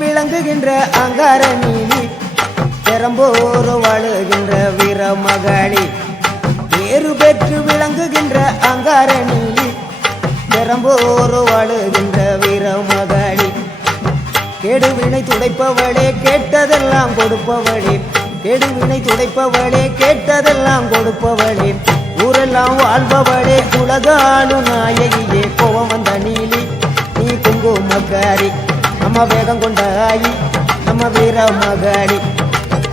விளங்குகின்ற அங்கார நீலி பெரம்போரு வாழுகின்ற வீரமகளி வேறு பெற்று விளங்குகின்ற அங்கார நீலி பெரம்போரு வாழுகின்ற வீரமகளி கெடுவினை துடைப்பவளே கேட்டதெல்லாம் கொடுப்பவளே கெடுவினை துடைப்பவளே கேட்டதெல்லாம் கொடுப்பவளே ஊரெல்லாம் வாழ்பவளே உலகாளு நாயகியே கோவம் வந்த நீலி நீ குங்குமக்காரி நம்ம வேகம் கொண்ட ஆயி நம்ம வீர மகாளி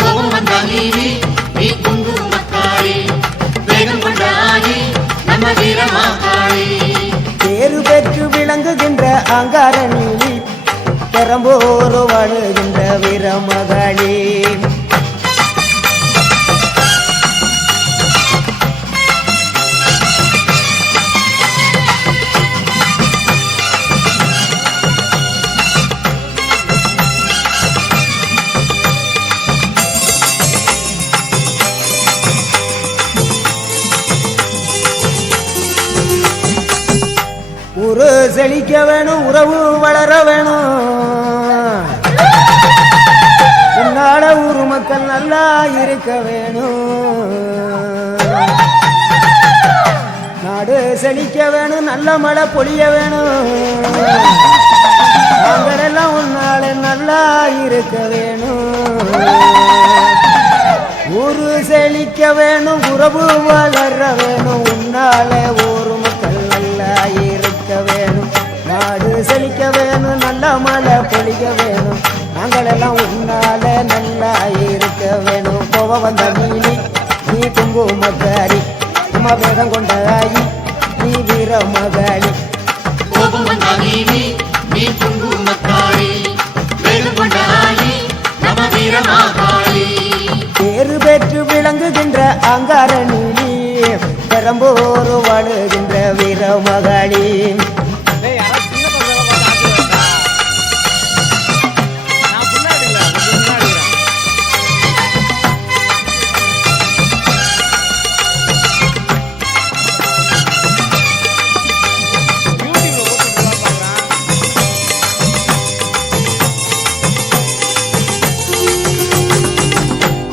கோபம் வந்த நீலி நீ குங்குமக்காரி வேகம் கொண்ட ஆயி நம்ம வீர மகாளி பேரு பெற்று விளங்குகின்ற அங்கார நீலி பெரம்போரு வாழுகின்ற வீர மகாளி ஊரு செழிக்க வேணும் உறவு வளர வேணும் உன்னால ஊரு மக்கள் நல்லா இருக்க வேணும் நாடு செழிக்க வேணும் நல்ல மழை பொழிய வேணும் நாங்கள் எல்லாம் உன்னால நல்லா இருக்க வேணும் ஊரு செழிக்க வேணும் உறவு வளர வேணும் உன்னால ஊரு மக்கள் நல்லா இருக்க வேணும் நாடு செழிக்க வேணும் நல்ல மழை பொழிய வேணும் நாங்கள் எல்லாம் உன்னால நல்லா இருக்க வேணும் கோவ வந்த நீலி நீ குங்குமக்காரி நம்ம வேகம் கொண்ட ஆயி நீ வீர மகாளி கோபம் வந்த நீலி நீ குங்குமக்காரி வேகம் கொண்ட ஆயி நம்ம வீர மகாளி பேரு பெற்று விளங்குகின்ற அங்கார நீலி பெரம்போரு வாழுகின்ற வீர மகாளி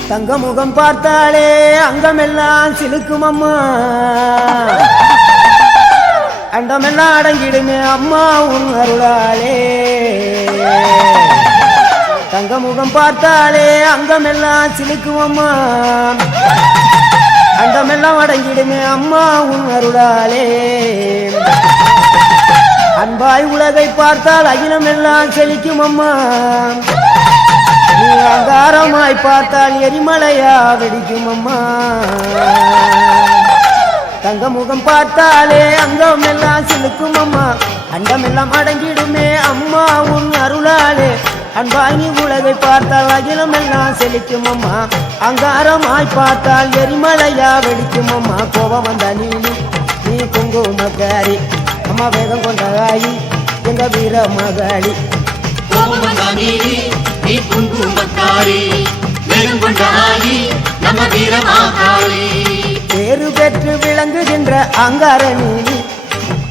தங்க முகம் பார்த்தாலே அங்கமெல்லாம் சிலுக்கும் அம்மா அண்டமெல்லாம் அடங்கிடுமே அம்மா உன் அருளாலே தங்க முகம் பார்த்தாலே அங்கமெல்லாம் சிலுக்கும் அம்மா அண்டமெல்லாம் அடங்கிடுமே அம்மா உன் அருளாலே அன்பாய் உலகை பார்த்தால் அகிலமெல்லாம் செழிக்கும் அம்மா நீ அங்காரமாய் பார்த்தால் எரிமலையா வெடிக்கும் அம்மா தங்க முகம் பார்த்தாலே அங்கம் எல்லாம் சிலுக்கும் அம்மா அண்டம் எல்லாம் அடங்கிடுமே அம்மா உன் அருளாலே அன்பாய் நீ உலகை பார்த்தால் அகிலம் எல்லாம் செழிக்கும் அம்மா அங்காரமாய் பார்த்தால் எரிமலையா வெடிக்கும் அம்மா கோபம் வந்த நீலி நீ குங்குமக்காரி அம்மா வேகம் கொண்ட ஆயி எங்க வீர மகாளி கோபம் வந்த நீலி நீ குங்குமக்காரி வேகம் கொண்ட ஆயி நம்ம வீர மகாளி பேரு பெற்று விளங்குகின்ற அங்கார நீலி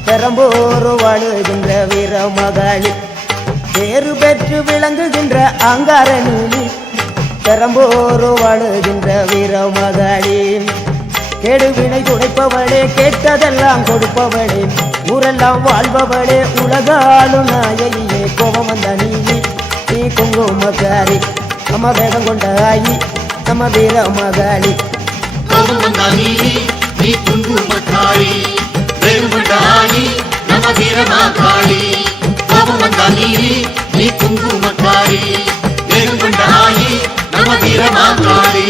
பெரம்போரு வாழுகின்ற வீர மகாளி பேரு பெற்று விளங்குகின்ற அங்கார நீலி பெரம்போரு வாழுகின்ற வீர மகாளி கெடுவினை துடைப்பவளே கேட்டதெல்லாம் கொடுப்பவளே ஊரெல்லாம் வாழ்பவளே உலகாளு நாயகியே கோபம் வந்த நீலி நீ குங்குமக்காரி நம்ம வேகம் கொண்ட ஆயி நம்ம வீர மகாளி கோபம் வந்த நீலி நீ குங்குமக்காரி வேகம் கொண்ட ஆயி நம்ம வீர மகாளி கோபம் வந்த நீலி நீ குங்குமக்காரி வேகம் கொண்ட ஆயி நம்ம வீர மகாளி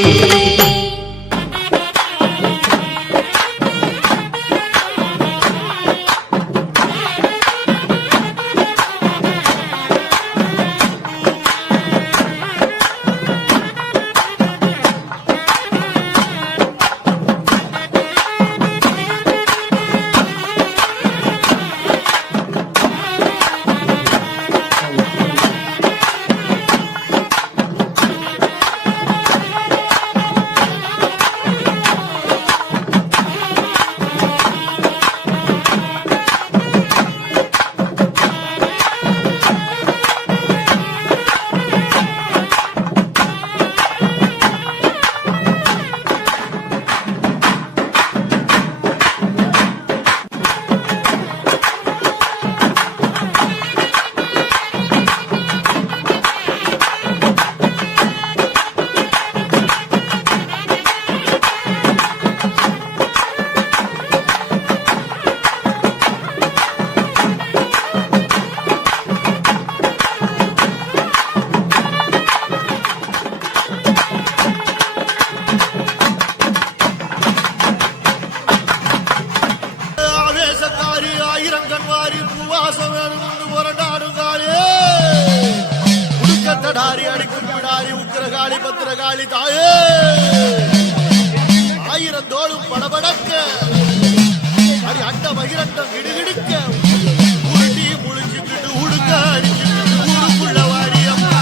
பத்ரகாளி பத்ரகாளி தாயே ஆயிரம் தோளும் படபடக்க அடி அண்ட மகிரண்டம் கிடுகிடுக்க உருட்டி முழிச்சுக்கிட்டு உடுக்க அடிச்சுக்கிட்டு ஊருக்குள்ள வாடியம்மா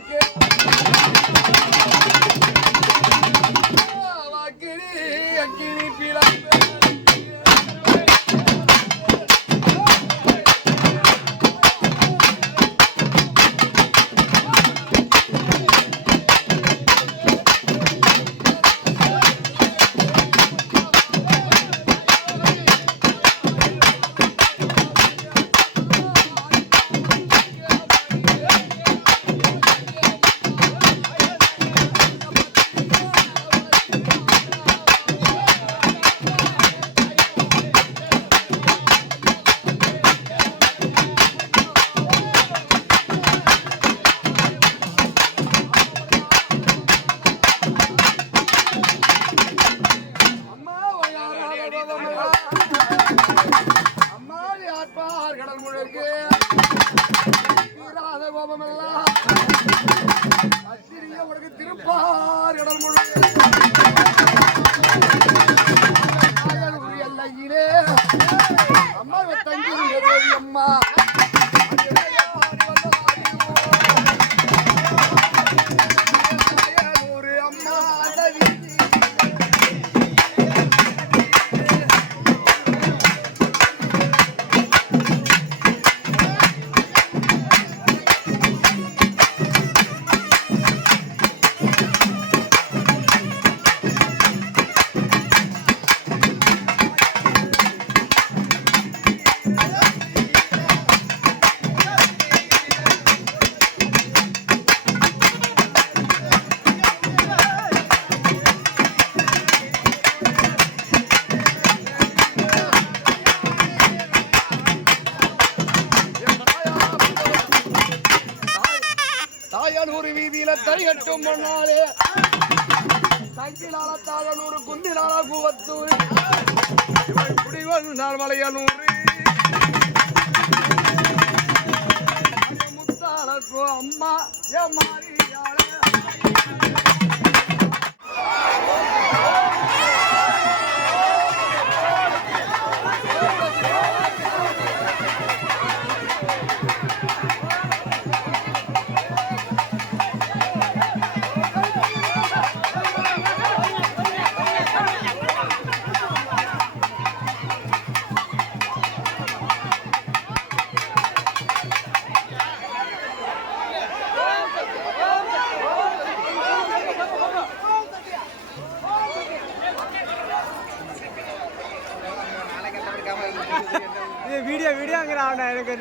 உனக்கு வாக்கினி அக்கினி பிறப்பு கடல் முழுக்கு கோபமெல்லாம் அத்திரிய உனக்கு திருப்பார் கடல் முழுக்கு எல்லையிலே அம்மா தங்கி அம்மா தாயனூர் வீதியில தறிகட்டும் மண்ணாலே சங்கிலால தாயனூர் குந்திலால கூவத்தூர் இவள் குடிவன் மலையனூர் முத்தாளக்கோ அம்மா என் மாறியாள வீடியோங்கிறான் எனக்கு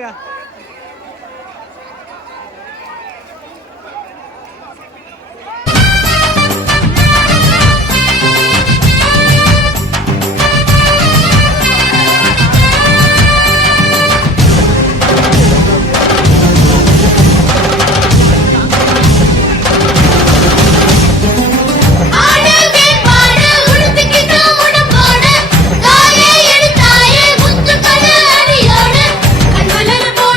போட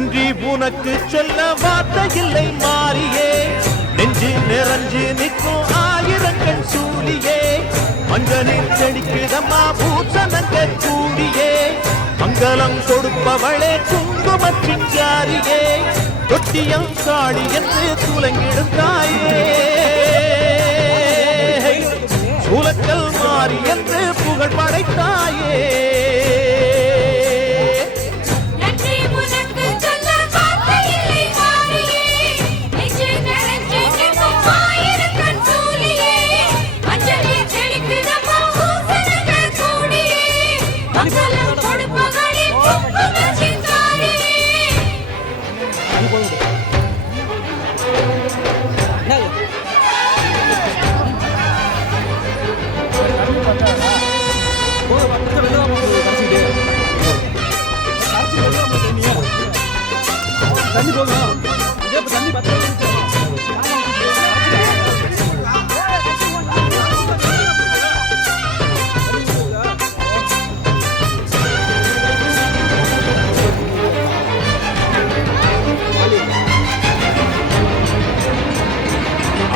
நன்றி உனக்கு சொல்ல வார்த்தை இல்லை மாறியே நெஞ்சு நிறைஞ்சு நிற்கும் ஆயிரங்கள் சூழியே மஞ்சளில் செடிக்குதம்மா பூசணங்க கூடியே மங்களம் கொடுப்பவளே குங்குமத்தின் ஜாரியே தொட்டியம் காளி என்று துலங்கிடும் தாயே சூலக்கல் மாறி என்று புகழ் படைத்தாயே தண்ணி போதும் தண்ணி பத்த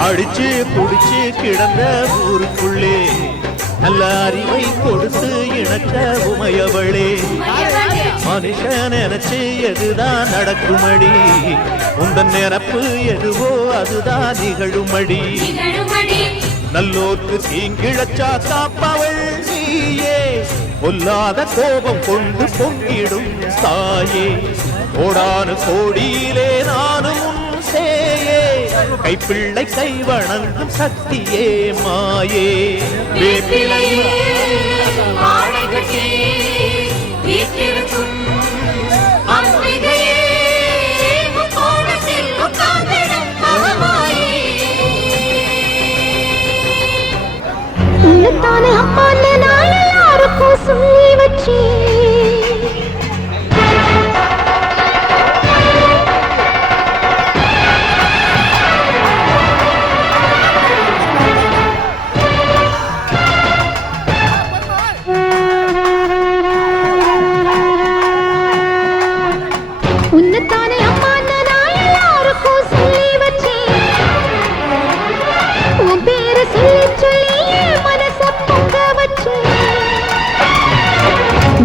அடிச்சு குடிச்சு கிடந்த ஊருக்குள்ளே நல்ல அறிவை கொடுத்து இணக்க உமையவளே மனுஷன் நினைச்சு எதுதான் நடக்குமடி உந்தன் நிரப்பு எதுவோ அதுதான் நிகழுமடி நல்லோர்க்கு தீங்கிழச்சா காப்பவள் நீயே பொல்லாத கோபம் கொண்டு பொங்கிடும் தாயே கோடானு கோடியிலே நானும் சேயே கைப்பிள்ளை கை வணங்கும் சக்தியே மாயே தானே அப்பா நான் எல்லாருக்கும் சொல்லி வச்சேன் உன்னத்தானே அம்மா நான் எல்லாருக்கும் சொல்லி வச்சேன் உன் பேரை சொல்லி சொல்லி மனச பொங்க வச்சேன்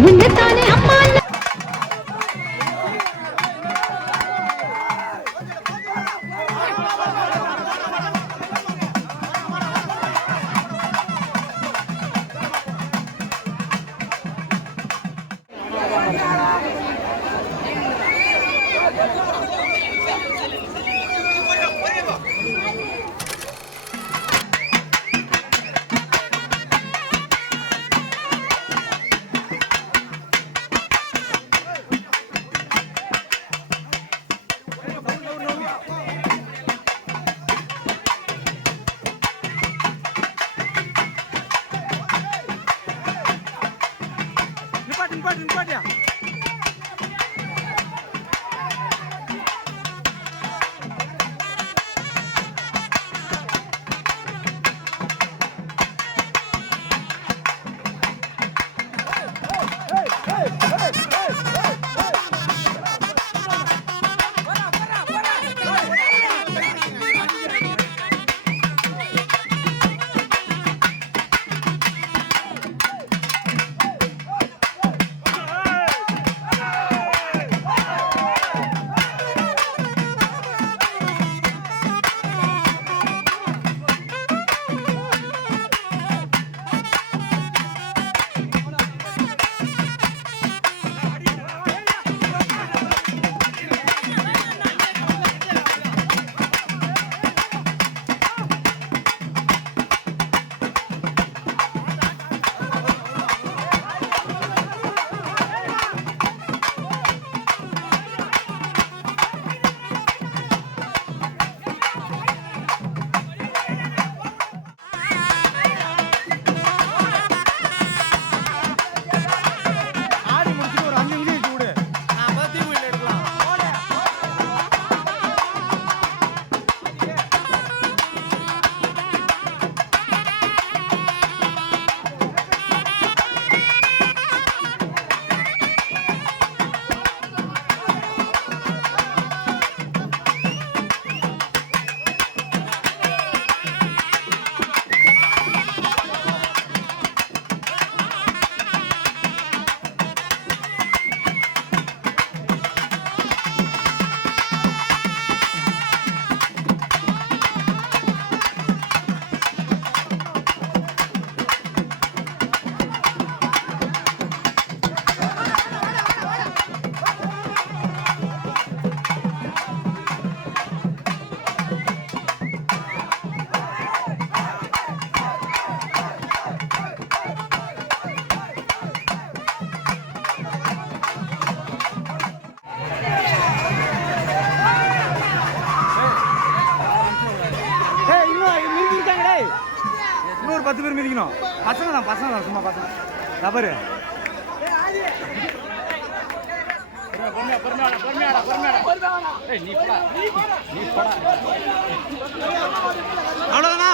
உன்னத்தானே அம்மா நிப்பாட்டியா பசங்க தான் சும்மா பசங்க ரப்பரு அவ்வளோதானா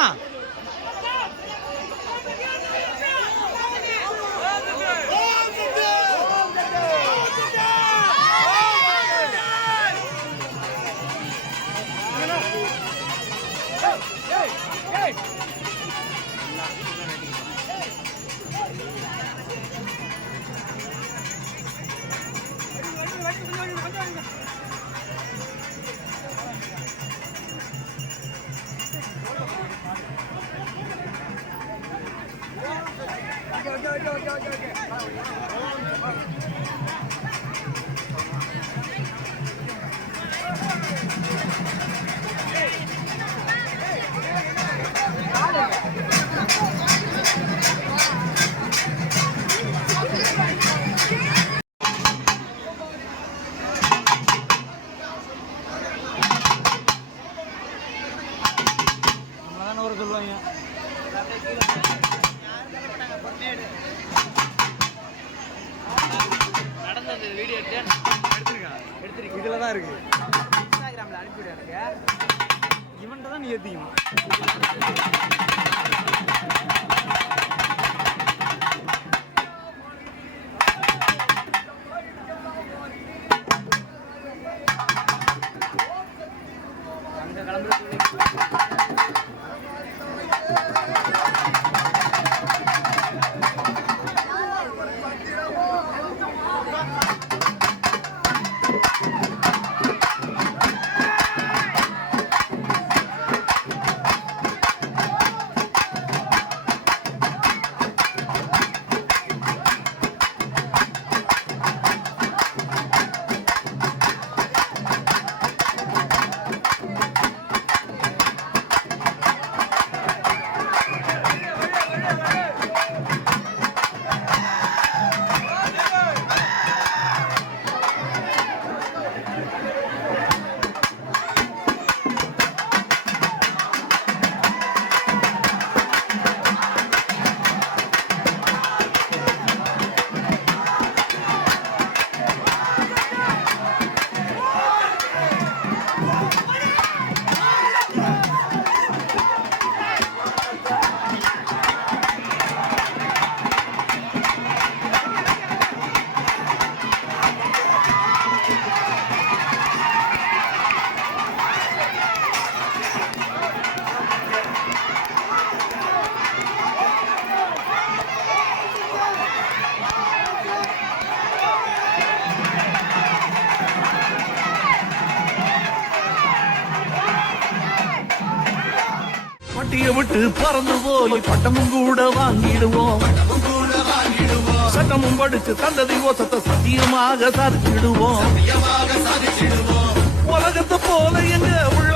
சொல்லுவாங்க நடந்தது வீடியோ எடுத்துருக்கேன் இதில் தான் இருக்கு இன்ஸ்டாகிராமில் அனுப்பிவிடு எனக்கு இவன்ட்ட தான் நீ ஏற்றிக்கணும் அங்கே கிளம்புறது பட்டியை விட்டு பறந்து போய் பட்டமும் கூட வாங்கிடுவோம் சட்டமும் படிச்சு தந்ததி ஓசத்தை சத்தியமாக சாதிச்சிடுவோம் உலகத்தை போல எங்க உள்ள